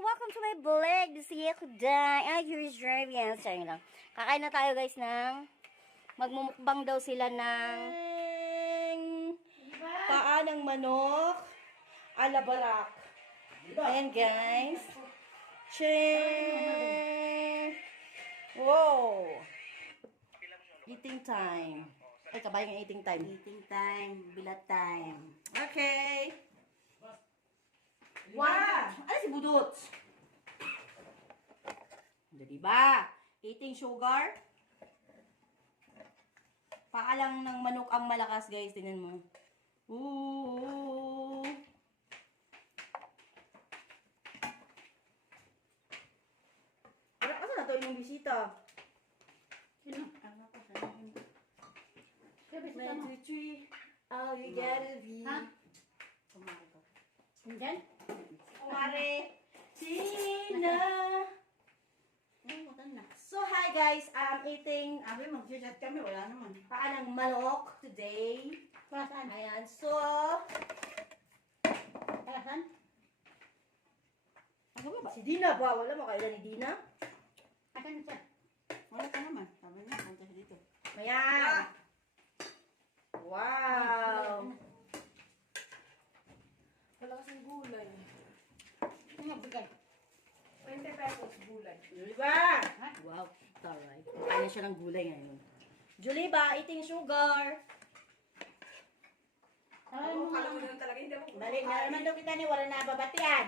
Welcome to my vlog. This is Kuday. Ay, here's Jeremy. Sorry lang. Kakain na tayo guys ng magmumukbang daw sila ng paa ng manok ala barak. Ayan guys. Ching! Wow! Eating time. Ay, kabayang eating time. Eating time, bilat time. Okay. Wow! Ano si Budot? Diba? Eating sugar. Paalang ng manok ang malakas, guys. Tingnan mo. Ooh. Wala kasi na to yung bisita. Sino? Ano ko sa akin? One, two, three. All you gotta be. Ha? Kumari ko. Sindyan? Kumare. Tina. Ay, mutan na. So, hi guys. I'm eating Abi, mag-chat kami. Wala naman. paa ng manok today. Para saan? Ayan. So, Para saan? ano ba? Si Dina ba? Wala mo kayo ni Dina? Asan siya? Wala ka naman. Sabi niya, punta siya dito. Ayan. Wow. Wala kasing gulay. Ano bigay? 20 pesos gulay. Juliba! Ha? Wow. Taray. Kaya siya ng gulay ngayon. Juliba, eating sugar. Tawagin mo Ako, nga kala mo lang. lang talaga, hindi ako Balik na naman daw kita ni wala na babatian.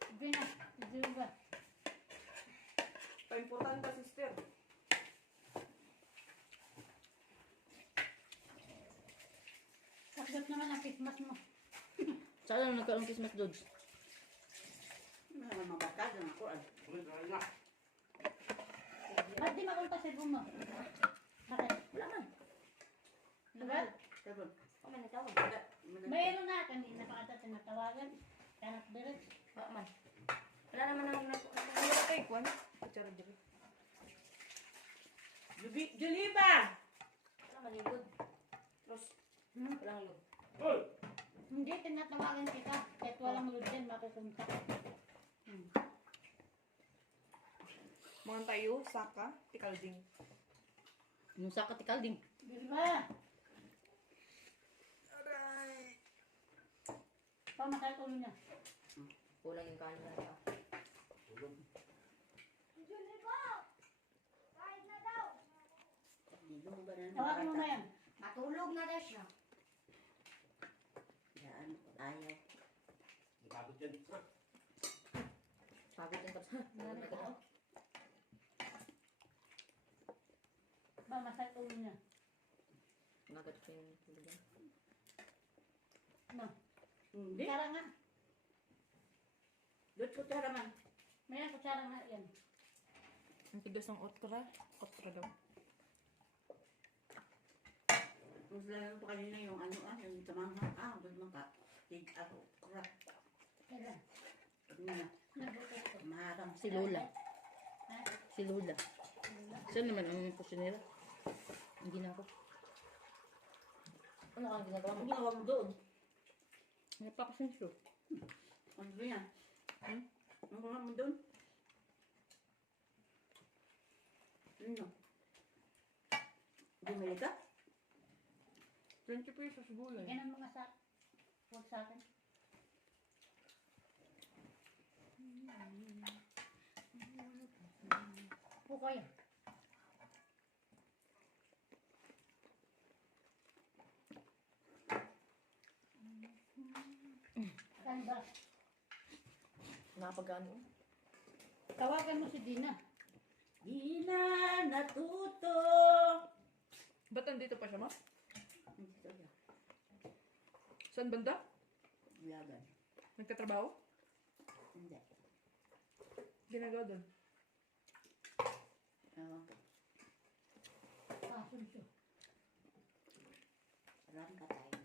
Sabi na. Sabi ba? Pa-importante, sister. Sakdot naman ang Christmas mo. Saan lang nagkaroon Christmas Dodge? Ano naman mabakal na ako. Ba't di makunta sa mo? Bakit? Wala man. Diba? Tebon. Oh, may natawag. Mayroon na. Kanina pa kata tinatawagan. Kanak birit. Wala man. Wala naman ang Wala kay Kwan. Kutsara dyan. Juliba! Wala man ligod. Terus, walang log. Hindi, tinatawagan kita. Kahit walang load dyan, makukunta. Mga tayo, saka, tikalding. Yung sa katikalding. Diba? Pamakal ulo na. Kulang yung kanin na ito. Tawagan mo na yan. Matulog na daw siya. Yan, ayaw. Pagod yung tapos. Pamakal ulo na. Nagat ko yung tulog. No. Hindi. Kutsara nga. Lut ko tara man. May kutsara nga yan. Ang tigas ng okra. Okra daw. Mas lalo pa kanina yung ano yung tamang doon maka. Tig ako. Crap. Kaya. Kanina. Nabuto ko. Maharang. Si Lola. Ha? Si Lola. Saan naman ang kusinera? Hindi na ako. Ano kang ginagawa mo? Ang ginawa mo doon? Nagpapasensyo. Ano ba yan? Ang ginawa mo doon? Ano? Bumili ka? 20 pesos gulay. Yan ang mga huwag sa akin. Puko yan. Saan ba? Nakapagano? Tawagan mo si Dina. Dina natuto. Ba't andito pa siya, ma? Hindi siya. Saan banda? Biyagan. Nagtatrabaho? Hindi. Ginagawa doon. Ewan ko. Pasunso. Alam ka tayo.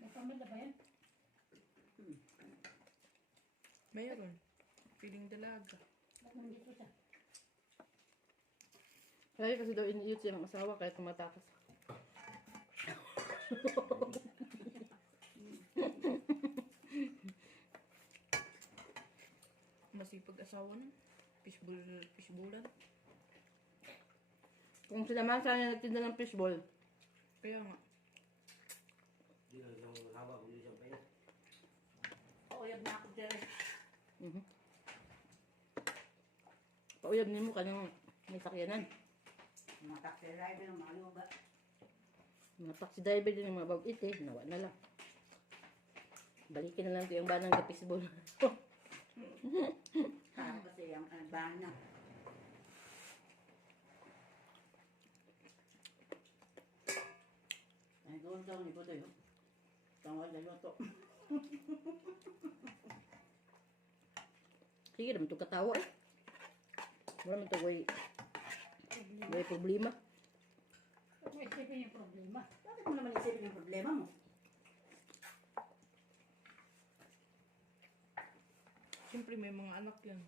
May pamilya ba yan? Mayroon. Piling dalaga. Ba't nandito siya? Kaya kasi daw iniiyot siya ng asawa kahit tumatakas. asawa nun. Fishbullan. Kung sila man sana nagtinda ng fishball. Kaya nga. Di lang yung haba, hindi siya pwede. Pauyab na ako dyan. Mhm. Pauyab niyo mo kanang may sakyanan. Mga taxi driver ng mga luba. Mga taxi driver din yung mga bag-it eh. Nawa na lang. Balikin na lang ito yung banang kapisbol. Para kasi yung bana. Ay, gawin daw ni Budoy. Tawag na luto. Sige naman itong katawa eh. Wala naman ito may problema. Isipin yung problema. Bakit mo naman isipin yung problema mo? Siyempre may mga anak yan.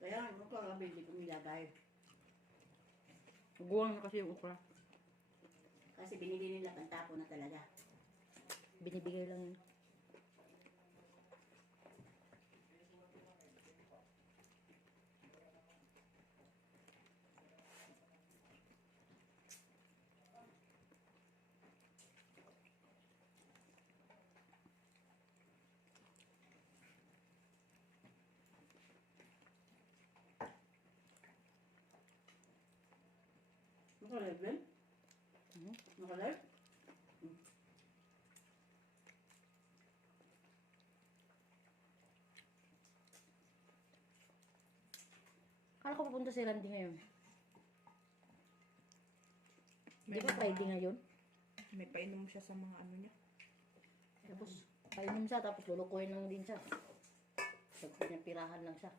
Kaya ano ko, hindi ko nilagay. Guwang na kasi yung okra. Kasi binili nila pantapo na talaga. Binibigay lang yun. Nakalive din? Nakalive? Kala ko pupunta si Randy ngayon. Di May ba Friday ngayon? May painom siya sa mga ano niya. Tapos, painom siya, tapos lulukuhin lang din siya. Pagpinapirahan lang siya.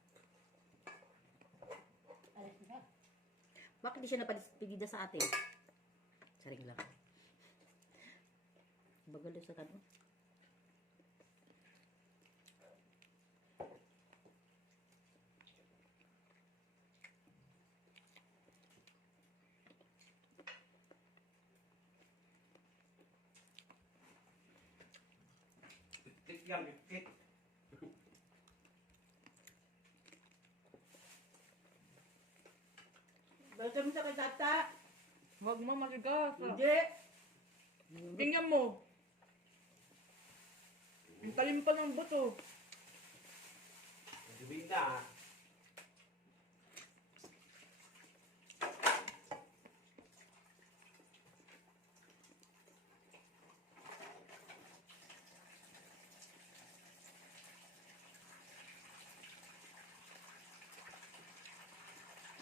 Bakit di siya napadespedida sa atin? Saring lang. Bagal din sa kanon. Tik yan, tik. Balik mo sa kay Tata. Huwag mo maligas. Hindi. Tingnan mo. Ang talim pa ng buto. Dubinda.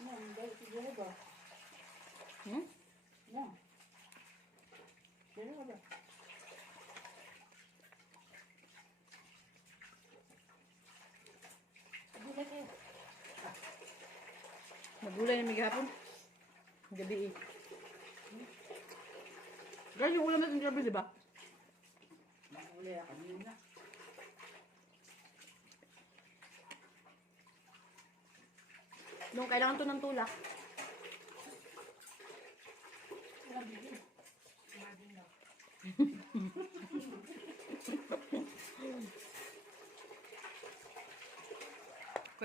Hindi, siguro ba? Hmm? Yan. Siguro ba? Nagulay na may gapon. Gabi eh. Guys, yung ulam natin gabi, di ba? Nakuli ako kanina. Nung kailangan to ng tulak.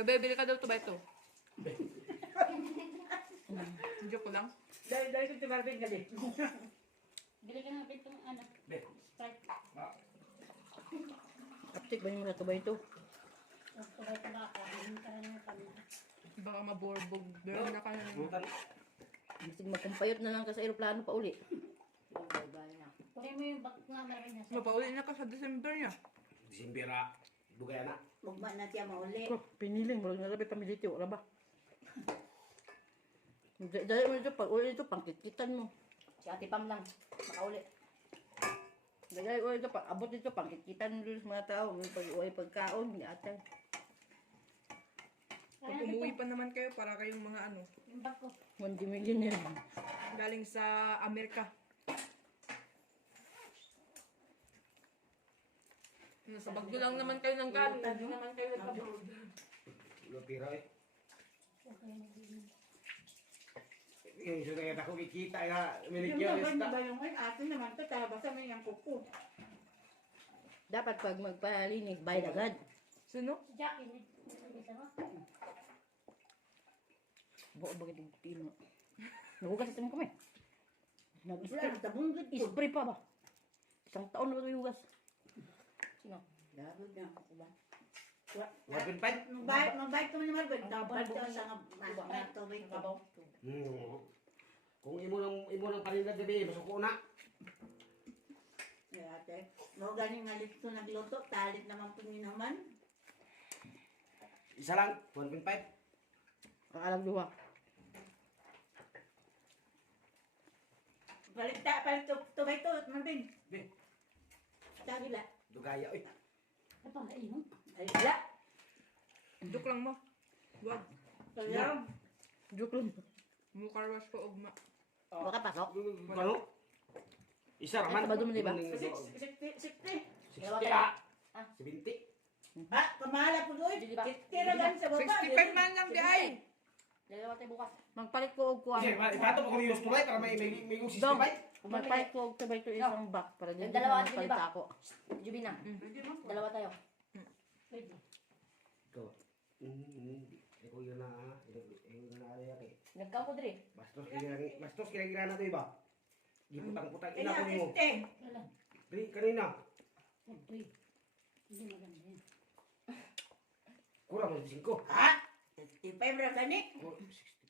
Bibili ka daw to ba ito? Joke ko lang. Dahil ko si Marvin galit. Bili ka ng itong ano, Be. Sprite. Kaptik ba yung rato ba ito? Tuloy-tuloy ako. Hindi ka na ng kami. Baka maborbog. Pero na ka na. Bukan. Masig magkumpayot na lang ka sa aeroplano pa uli. Kunin mo yung bag nga meron niya. Mapauli na ka sa December niya. Disimbira. Bugay na. Mugma na siya mauli. Ko, piniling. Walang nalabi pamiliti. Wala ba? Dahil mo ito, pag uli ito, pangkitkitan mo. Si Ate Pam lang. Makauli. Dahil uli ito, pag abot ito, pangkitkitan mo sa mga tao. May pag-uwi pagkaon, ni Ate. Pag umuwi pa naman kayo, para kayong mga ano, Yung bag ko. 1 million yan. galing sa Amerika. Nasa bagyo lang naman kayo ng galing. Hindi naman kayo nagka-abroad. Lupira eh. Okay, naging. Yung isa kaya ako kikita ya. Yung Milikya naman lista. ba yung ay atin naman ito, basta may yung kuko. Dapat pag magpalinis, bayad agad. Sino? Buo bagay yung pino. Nahugas sa mo kami. Wala, Nag-spray. tabunggit ko. Spray pa ba? Isang taon na ito yung hugas. Sino? Dapat na ako ba? 1.5? Mabait ko naman ba? Ang Dapat tabang ka sa mga tubig ko. Kung imo ng paninda gabi, masuko na. Kaya ate, mo galing nga lito nagluto, talit naman po naman. Isa lang, 1.5. Ang alam duha. Palit tubig to, Marvin. Be, Tagila. dugaya, oy. Ay, wala. Joke lang mo. Wag. Kaya, Joke lang. Mukha wash ko ugma. Baka pasok. Ano? Isa raman. Ay, madumi, di ba? 60. 60 ah. 70. Ha? Pamahala po doon. Di ba? Tira lang sa baba. 65 man lang di ay. Dalawa tayo bukas. Magpalit ko og kuha. Kasi ibato pa kung yung tulay para may yung 65. Dong. Magpalit ko og tabay to isang back para din Yung dalawa, magpalit di ba? ako. Jubina, dalawa tayo. Ikaw. Ikaw yun na, ikaw na ari yake. Nagkaw ko diri. Bastos kira-kira na to iba. Giputang-putang ina Kaya, ko mo. 50. Dri kanina. Kurang mo 5. Ha? 55 ra gani? 60.